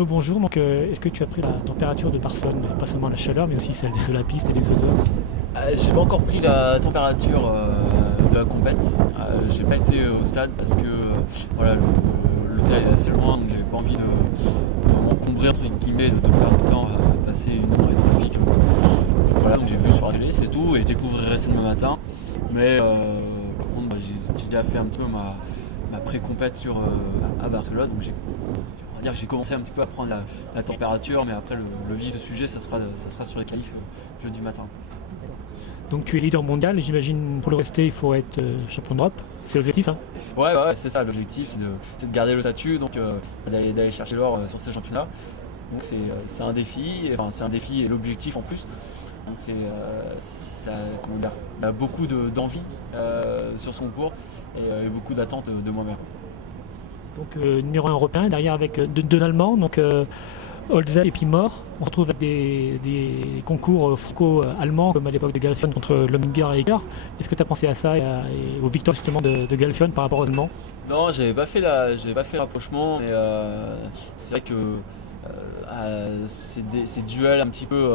Arnaud, bonjour. Est-ce que tu as pris la température de Barcelone, pas seulement la chaleur, mais aussi celle de la piste et des odeurs? J'ai pas encore pris la température de la compète. J'ai pas été au stade parce que voilà, l'hôtel est assez loin, donc j'avais pas envie de m'encombrer entre guillemets, de perdre du temps à passer une heure dans les trafics. Voilà, donc j'ai vu sur la télé, c'est tout, et découvrirai ça demain matin. Mais par contre, j'ai déjà fait un petit peu ma pré-compète à Barcelone, donc on va dire que j'ai commencé un petit peu à prendre la température, mais après le vif du sujet, ça sera sur les qualifs jeudi matin. Donc tu es leader mondial, et j'imagine pour le rester, il faut être champion d'Europe. C'est l'objectif, hein? Ouais, c'est ça, l'objectif, c'est de garder le statut, donc d'aller chercher l'or sur ces championnats. Donc c'est un défi, enfin c'est un défi et l'objectif en plus. Donc comment dire, il y a beaucoup d'envie sur ce concours et beaucoup d'attentes de moi-même. Donc numéro 1 européen, derrière avec deux Allemands, donc Holzer et puis Mort. On retrouve avec des concours franco-allemands comme à l'époque de Galfien contre Lominger et Eger. Est-ce que tu as pensé à ça et aux victoires justement de Galfien par rapport aux Allemands? Non, j'avais pas fait le rapprochement, mais c'est vrai que ces duels un petit peu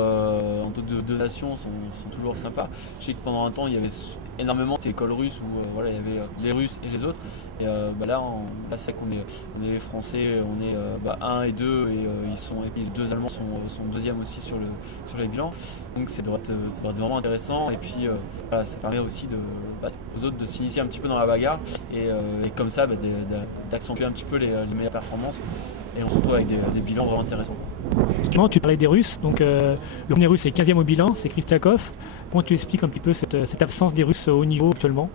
entre deux nations sont toujours sympas. Je sais que pendant un temps il y avait énormément ces écoles russes où voilà, il y avait les Russes et les autres. Et là c'est vrai qu'on est les Français, on est 1 et 2 et puis les deux Allemands sont deuxième aussi sur les bilans. Donc ça doit être vraiment intéressant. Et puis voilà, ça permet aussi aux autres de s'initier un petit peu dans la bagarre et comme ça d'accentuer un petit peu les meilleures performances. Et on se retrouve avec des bilans vraiment intéressants. Justement, tu parlais des Russes. Donc, le premier Russe est 15e au bilan, c'est Kristiakov. Comment tu expliques un petit peu cette absence des Russes au haut niveau actuellement?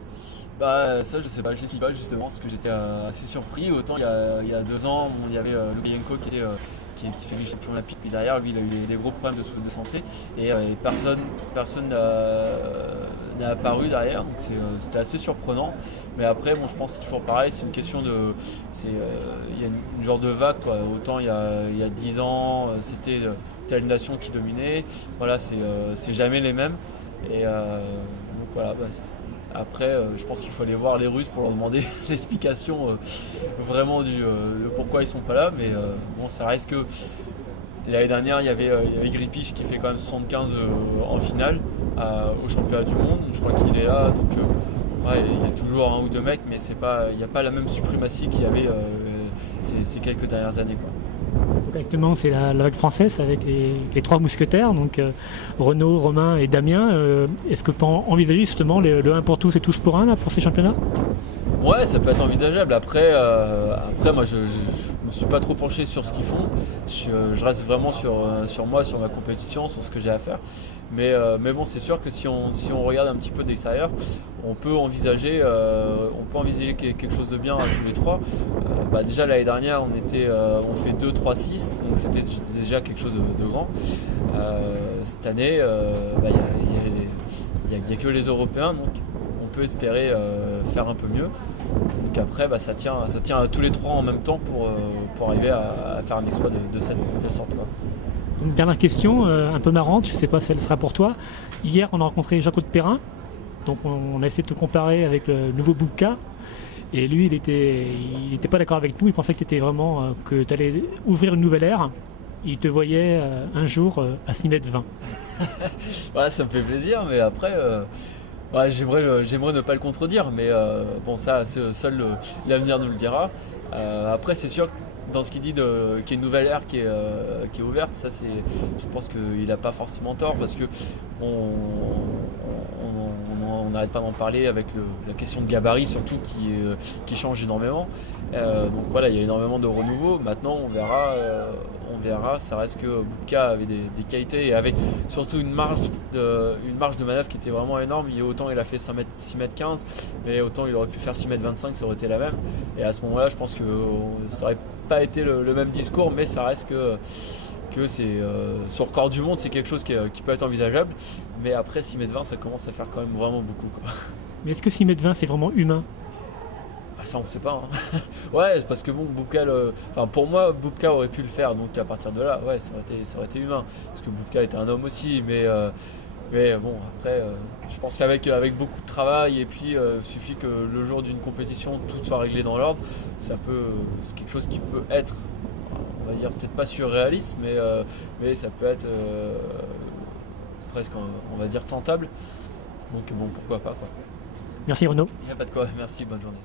Ça je sais pas, je l'explique pas justement parce que j'étais assez surpris. Autant il y a 2 ans, il y avait Lubienko qui fait les champions olympiques, puis derrière lui il a eu des gros problèmes de santé et personne n'est apparu derrière, donc c'était assez surprenant. Mais après je pense que c'est toujours pareil, c'est une question il y a une genre de vague quoi. Autant il y a 10 ans c'était telle nation qui dominait, voilà c'est jamais les mêmes et donc voilà. Après, je pense qu'il faut aller voir les Russes pour leur demander l'explication vraiment de pourquoi ils sont pas là. Mais ça reste que l'année dernière, il y avait Gripich qui fait quand même 75 en finale au championnat du monde. Je crois qu'il est là. Donc, il y a toujours un ou deux mecs, mais il n'y a pas la même suprématie qu'il y avait ces quelques dernières années, quoi. Donc, actuellement, c'est la vague française avec les trois mousquetaires, donc Renaud, Romain et Damien. Est-ce que tu peux envisager justement le 1 pour tous et tous pour un là, pour ces championnats? Ouais, ça peut être envisageable. Après moi, je me suis pas trop penché sur ce qu'ils font. Je reste vraiment sur moi, sur ma compétition, sur ce que j'ai à faire. Mais bon, c'est sûr que si on regarde un petit peu d'extérieur, on peut envisager quelque chose de bien à tous les trois. Déjà l'année dernière, on fait 2-3-6, donc c'était déjà quelque chose de grand. Cette année, il n'y a que les Européens, donc on peut espérer faire un peu mieux. Donc après, ça tient à tous les trois en même temps pour arriver à faire un exploit de cette sorte, quoi. Donc, dernière question, un peu marrante, je ne sais pas si elle sera pour toi. Hier, on a rencontré Jaco de Perrin, donc on a essayé de te comparer avec le nouveau Bubka. Et lui, il était pas d'accord avec nous, il pensait que tu allais ouvrir une nouvelle ère. Il te voyait un jour à 6,20 m. Ouais, ça me fait plaisir, mais après, j'aimerais ne pas le contredire, mais ça, seul l'avenir nous le dira. Après, c'est sûr que dans ce qu'il dit qu'il y a une nouvelle ère qui est ouverte, ça je pense qu'il n'a pas forcément tort parce que on n'arrête pas d'en parler avec la question de gabarit surtout qui change énormément. Donc voilà, il y a énormément de renouveau. Maintenant, on verra. Ça reste que Bubka avait des qualités et avec surtout une marge de manœuvre qui était vraiment énorme. Autant il a fait 6,15 m, mais autant il aurait pu faire 6,25 m, ça aurait été la même. Et à ce moment-là, je pense que ça aurait pas été le même discours, mais ça reste que c'est sur le corps du monde, c'est quelque chose qui peut être envisageable. Mais après 6,20 m, ça commence à faire quand même vraiment beaucoup, quoi. Mais est-ce que 6,20 m c'est vraiment humain? Ça on sait pas, hein. Ouais, c'est parce que bon, pour moi, Bubka aurait pu le faire, donc à partir de là, ouais, ça aurait été humain. Parce que Bubka était un homme aussi, mais Mais bon, après, je pense avec beaucoup de travail et puis il suffit que le jour d'une compétition, tout soit réglé dans l'ordre. C'est quelque chose qui peut être, on va dire, peut-être pas surréaliste, mais ça peut être presque, on va dire, tentable. Donc bon, pourquoi pas quoi. Merci Renaud. Il n'y a pas de quoi, merci, bonne journée.